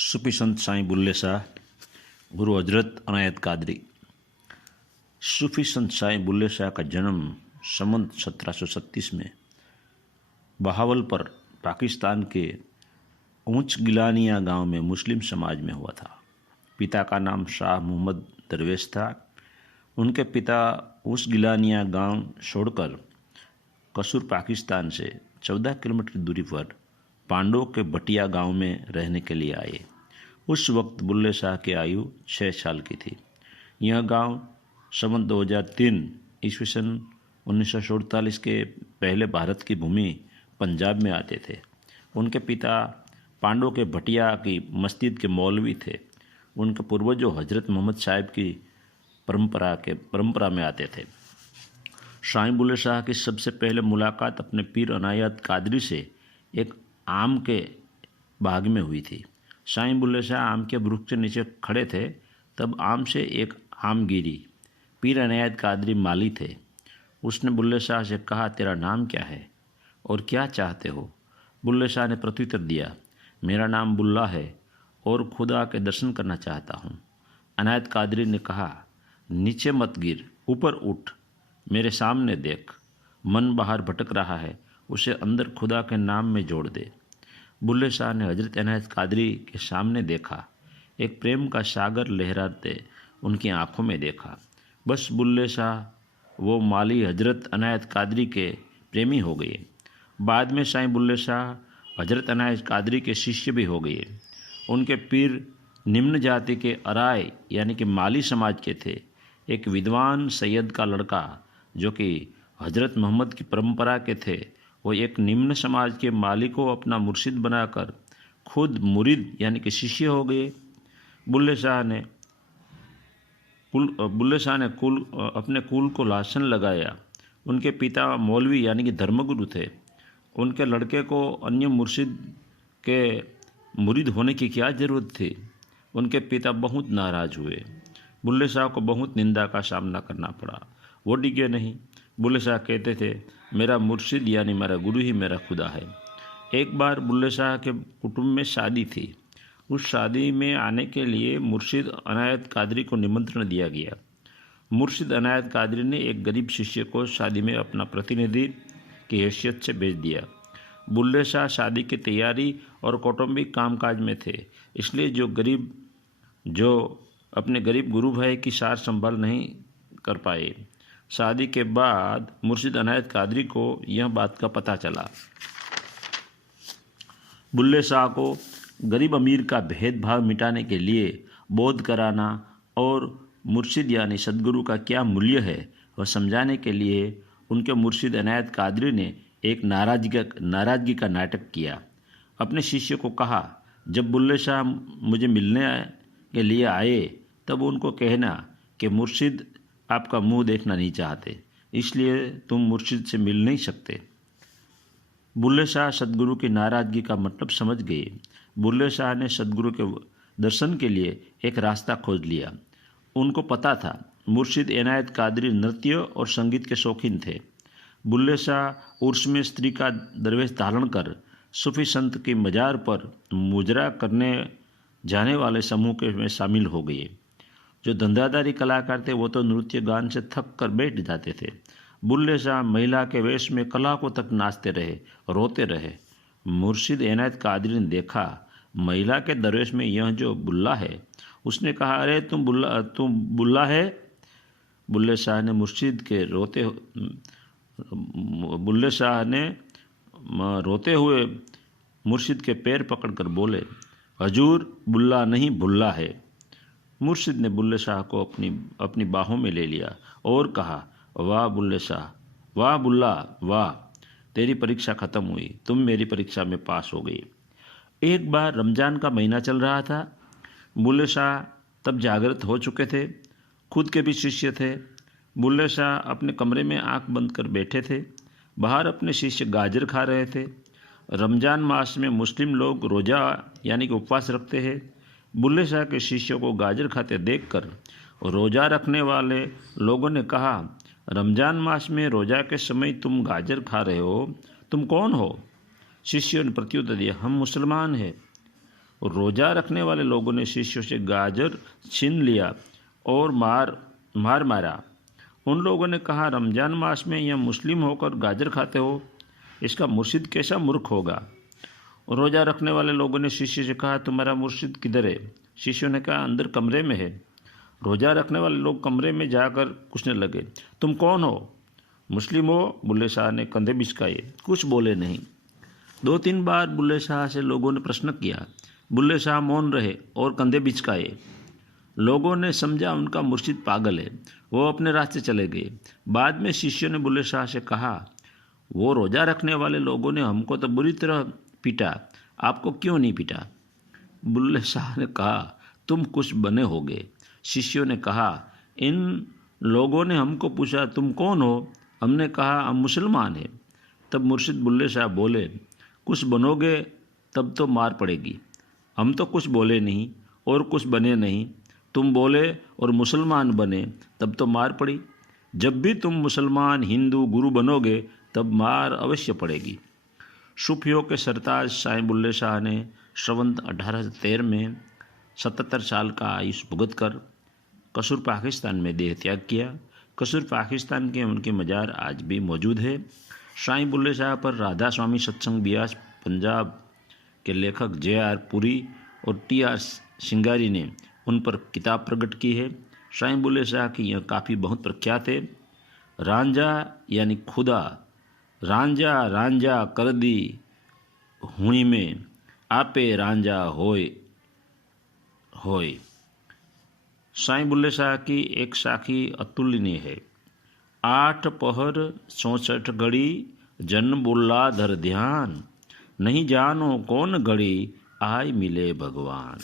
सूफी संत साईं बुल्ले शाह, गुरु हजरत अनायत कादरी। सूफी संत साईं बुल्ले शाह का जन्म संवत 1736 में बहावलपुर, पाकिस्तान के ऊंच गिलानिया गांव में मुस्लिम समाज में हुआ था। पिता का नाम शाह मोहम्मद दरवेश था। उनके पिता उस गिलानिया गांव छोड़कर कसूर, पाकिस्तान से 14 किलोमीटर दूरी पर पांडों के भटिया गांव में रहने के लिए आए। उस वक्त बुल्ले शाह की आयु 6 साल की थी। यह गांव संवत 2003 ईस्वी सन 1947 के पहले भारत की भूमि पंजाब में आते थे। उनके पिता पांडों के भटिया की मस्जिद के मौलवी थे। उनके पूर्वजों हजरत मोहम्मद साहिब की परंपरा में आते थे। साईं बुल्ले शाह की सबसे पहले मुलाकात अपने पीर अनायत कादरी से एक आम के बाग में हुई थी। साईं बुल्ले शाह आम के वृक्ष के नीचे खड़े थे, तब आम से एक आम गिरी। पीर अनायत कादरी माली थे। उसने बुल्ले शाह से कहा, तेरा नाम क्या है और क्या चाहते हो? बुल्ले शाह ने प्रत्युत्तर दिया, मेरा नाम बुल्ला है और खुदा के दर्शन करना चाहता हूँ। अनायत कादरी ने कहा, नीचे मत गिर, ऊपर उठ, मेरे सामने देख। मन बाहर भटक रहा है, उसे अंदर खुदा के नाम में जोड़ दे। बुल्ले शाह ने हजरत अनायत कादरी के सामने देखा। एक प्रेम का सागर लहराते उनकी आंखों में देखा। बस बुल्ले शाह वो माली हजरत अनायत कादरी के प्रेमी हो गए। बाद में साईं बुल्ले शाह हजरत अनायत कादरी के शिष्य भी हो गए। उनके पीर निम्न जाति के अराय यानी कि माली समाज के थे। एक विद्वान सैयद का लड़का जो कि हजरत मोहम्मद की परंपरा के थे, वो एक निम्न समाज के माली को अपना मुर्शिद बनाकर खुद मुरीद यानी कि शिष्य हो गए। बुल्ले शाह ने अपने कुल को लाशन लगाया। उनके पिता मौलवी यानी कि धर्मगुरु थे। उनके लड़के को अन्य मुर्शिद के मुरीद होने की क्या ज़रूरत थी? उनके पिता बहुत नाराज़ हुए। बुल्ले शाह को बहुत निंदा का सामना करना पड़ा। वो डिगे नहीं। बुल्ले शाह कहते थे, मेरा मुर्शिद यानी मेरा गुरु ही मेरा खुदा है। एक बार बुल्ले शाह के कुटुंब में शादी थी। उस शादी में आने के लिए मुर्शिद अनायत कादरी को निमंत्रण दिया गया। मुर्शिद अनायत कादरी ने एक गरीब शिष्य को शादी में अपना प्रतिनिधि की हैसियत से भेज दिया। बुल्ले शाह शादी की तैयारी और कौटुंबिक कामकाज में थे, इसलिए जो अपने गरीब गुरु भाई की सार संभाल नहीं कर पाए। शादी के बाद मुर्शिद अनायत कादरी को यह बात का पता चला। बुल्ले शाह को गरीब अमीर का भेदभाव मिटाने के लिए बोध कराना और मुर्शिद यानी सदगुरु का क्या मूल्य है वह समझाने के लिए उनके मुर्शिद अनायत कादरी ने एक नाराज़गी का नाटक किया। अपने शिष्य को कहा, जब बुल्ले शाह मुझे मिलने के लिए आए तब उनको कहना कि मुर्शिद आपका मुंह देखना नहीं चाहते, इसलिए तुम मुर्शिद से मिल नहीं सकते। बुल्ले शाह सदगुरु की नाराज़गी का मतलब समझ गए। बुल्ले शाह ने सदगुरु के दर्शन के लिए एक रास्ता खोज लिया। उनको पता था मुर्शिद अनायत कादरी नृत्य और संगीत के शौकीन थे। बुल्ले शाह उर्स में स्त्री का दरवेश धारण कर सूफी संत की मजार पर मुजरा करने जाने वाले समूह के में शामिल हो गए। जो धंधादारी कलाकार थे वो तो नृत्य गान से थक कर बैठ जाते थे। बुल्ले शाह महिला के वेश में कलाकों तक नाचते रहे, रोते रहे। मुर्शिद अनायत कादरी ने देखा महिला के दरवेश में यह जो बुल्ला है। उसने कहा, अरे तुम बुल्ला है? बुल्ले शाह ने रोते हुए मुर्शिद के पैर पकड़कर बोले, हजूर बुल्ला नहीं भुल्ला है। मुर्शिद ने बुल्ले शाह को अपनी बाहों में ले लिया और कहा, वाह बुल्ले शाह, वाह बुल्ला, वाह, तेरी परीक्षा खत्म हुई, तुम मेरी परीक्षा में पास हो गई। एक बार रमज़ान का महीना चल रहा था। बुल्ले शाह तब जागृत हो चुके थे, खुद के भी शिष्य थे। बुल्ले शाह अपने कमरे में आंख बंद कर बैठे थे। बाहर अपने शिष्य गाजर खा रहे थे। रमज़ान मास में मुस्लिम लोग रोज़ा यानी कि उपवास रखते हैं। बुल्ले शाह के शिष्यों को गाजर खाते देखकर रोज़ा रखने वाले लोगों ने कहा, रमज़ान मास में रोज़ा के समय तुम गाजर खा रहे हो, तुम कौन हो? शिष्यों ने प्रत्युत्तर दिया, हम मुसलमान हैं। रोज़ा रखने वाले लोगों ने शिष्यों से गाजर छीन लिया और मारा। उन लोगों ने कहा, रमज़ान मास में यह मुस्लिम होकर गाजर खाते हो? इसका मुर्शिद कैसा मूर्ख होगा। रोज़ा रखने वाले लोगों ने शिष्य से कहा, तुम्हारा मुर्शिद किधर है? शिष्यों ने कहा, अंदर कमरे में है। रोज़ा रखने वाले लोग कमरे में जाकर पूछने लगे, तुम कौन हो? मुस्लिम हो? बुल्ले शाह ने कंधे बिचकाए, कुछ बोले नहीं। 2-3 बार बुल्ले शाह से लोगों ने प्रश्न किया। बुल्ले शाह मौन रहे और कंधे बिचकाए। लोगों ने समझा उनका मुर्शिद पागल है। वो अपने रास्ते चले गए। बाद में शिष्यों ने बुल्ले शाह से कहा, वो रोज़ा रखने वाले लोगों ने हमको तो बुरी तरह पीटा, आपको क्यों नहीं पीटा? बुल्ले शाह ने कहा, तुम कुछ बने होगे। शिष्यों ने कहा, इन लोगों ने हमको पूछा, तुम कौन हो? हमने कहा, हम मुसलमान हैं। तब मुर्शिद बुल्ले शाह बोले, कुछ बनोगे तब तो मार पड़ेगी। हम तो कुछ बोले नहीं और कुछ बने नहीं। तुम बोले और मुसलमान बने तब तो मार पड़ी। जब भी तुम मुसलमान, हिंदू, गुरु बनोगे तब मार अवश्य पड़ेगी। सूफियों के सरताज साईं बुल्ले शाह ने संवत 1813 में 77 साल का आयुष भुगत कर कसूर पाकिस्तान में देह त्याग किया। कसूर पाकिस्तान के उनकी मजार आज भी मौजूद है। साईं बुल्ले शाह पर राधा स्वामी सत्संग ब्यास पंजाब के लेखक J.R. पुरी और T.R. सिंगारी ने उन पर किताब प्रकट की है। साईं बुल्ले शाह की यह काफ़ी बहुत प्रख्यात है। रांझा यानी खुदा, रांझा रांझा कर दी हुई में, आपे रांझा होय होय। साईं बुल्ले शाह की एक साखी अतुलनीय है। 8 पहर 64 घड़ी जन बुल्ला धर ध्यान, नहीं जानो कौन घड़ी आय मिले भगवान।